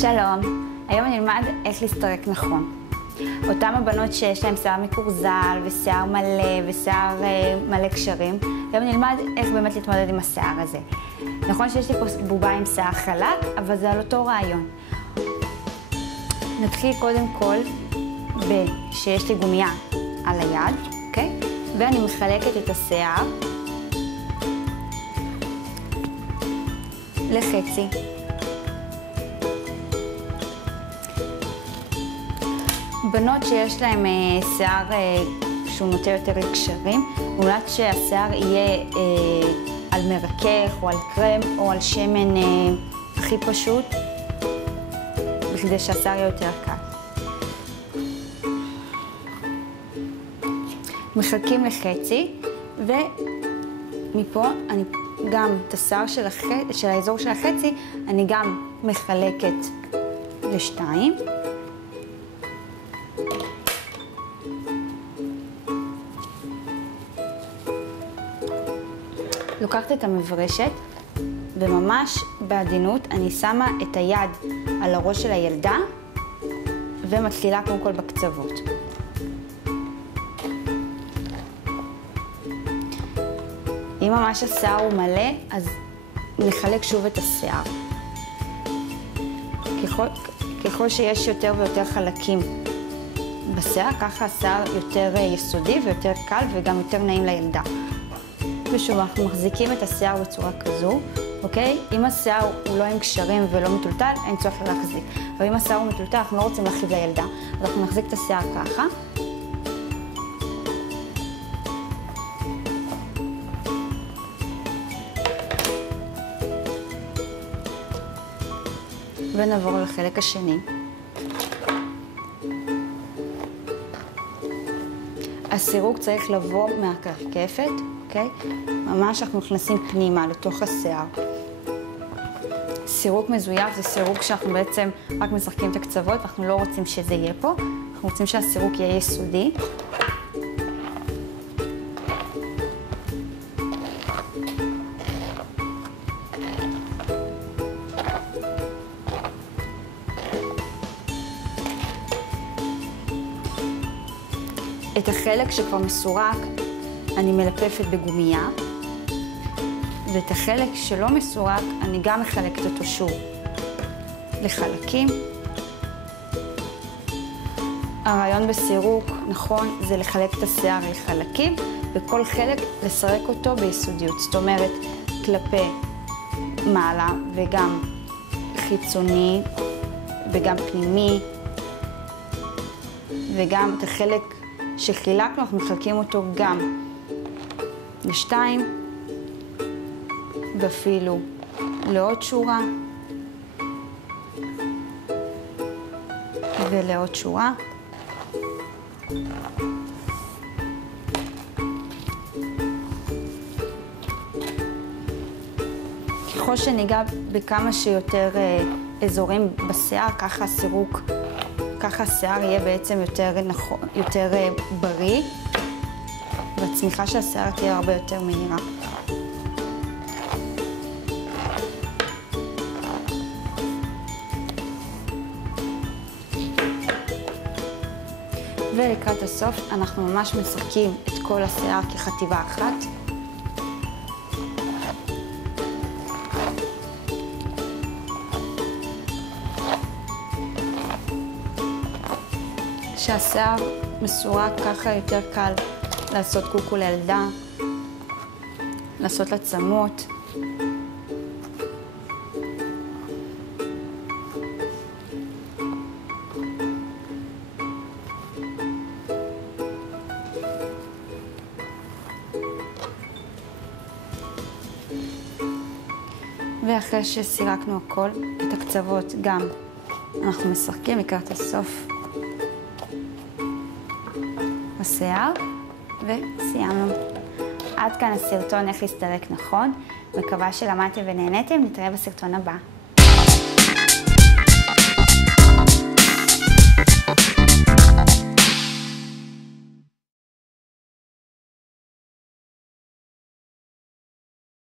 שלום, היום אני אלמד איך להסתרק נכון. אותם הבנות שיש להן שיער מקורזל ושיער מלא ושיער מלא קשרים, היום אני אלמד איך באמת להתמודד עם השיער הזה. נכון שיש לי פה בובה עם שיער חלק, אבל זה על אותו רעיון. נתחיל קודם כל שיש לי גומייה על היד, אוקיי? ואני מחלקת את השיער לחצי. בנות שיש להן שיער שהוא נוטה יותר לקשרים, מולד שהשיער יהיה על מרכך או על קרם או על שמן הכי פשוט, בכדי שהשיער יהיה יותר קל. מחלקים לחצי, ומפה אני גם את השיער של האזור של החצי, אני גם מחלקת לשתיים. לוקחת את המברשת, וממש בעדינות אני שמה את היד על הראש של הילדה, ומתחילה קודם כל בקצוות. אם ממש השיער הוא מלא, אז נחלק שוב את השיער. ככל שיש יותר ויותר חלקים בשיער, ככה השיער יותר יסודי ויותר קל וגם יותר נעים לילדה. ושוב, אנחנו מחזיקים את השיער בצורה כזו, אוקיי? אם השיער הוא לא עם קשרים ולא מטולטל, אין צורך להחזיק. אבל אם השיער הוא מטולטל, אנחנו לא רוצים להרחיב לילדה. אז אנחנו נחזיק את השיער ככה. ונעבור לחלק השני. הסירוק צריך לבוא מהקרקפת, אוקיי? ממש אנחנו נכנסים פנימה לתוך השיער. סירוק מזויף זה סירוק שאנחנו בעצם רק משחקים את הקצוות, ואנחנו לא רוצים שזה יהיה פה. אנחנו רוצים שהסירוק יהיה יסודי. את החלק שכבר מסורק אני מלפפת בגומייה, ואת החלק שלא מסורק אני גם מחלקת אותו שוב לחלקים. הרעיון בסירוק, נכון, זה לחלק את השיער לחלקים, וכל חלק לסרק אותו ביסודיות. זאת אומרת, כלפי מעלה וגם חיצוני וגם פנימי, וגם את החלק שחילקנו, אנחנו מחלקים אותו גם לשתיים, ואפילו לעוד שורה, ולעוד שורה. ככל שניגע בכמה שיותר אזורים בשיער, ככה הסירוק, ככה השיער יהיה בעצם יותר בריא, והצמיחה של השיער תהיה הרבה יותר מהירה. ולקראת הסוף אנחנו ממש משחקים את כל השיער כחטיבה אחת. כשהשיער מסורק, ככה יותר קל לעשות קוקו לילדה, לעשות לה צמות. ואחרי שסירקנו הכל, את הקצוות גם אנחנו משחקים לקראת הסוף בשיער, וסיימנו. עד כאן הסרטון איך להסתרק נכון. מקווה שלמדתם ונהניתם, נתראה בסרטון הבא.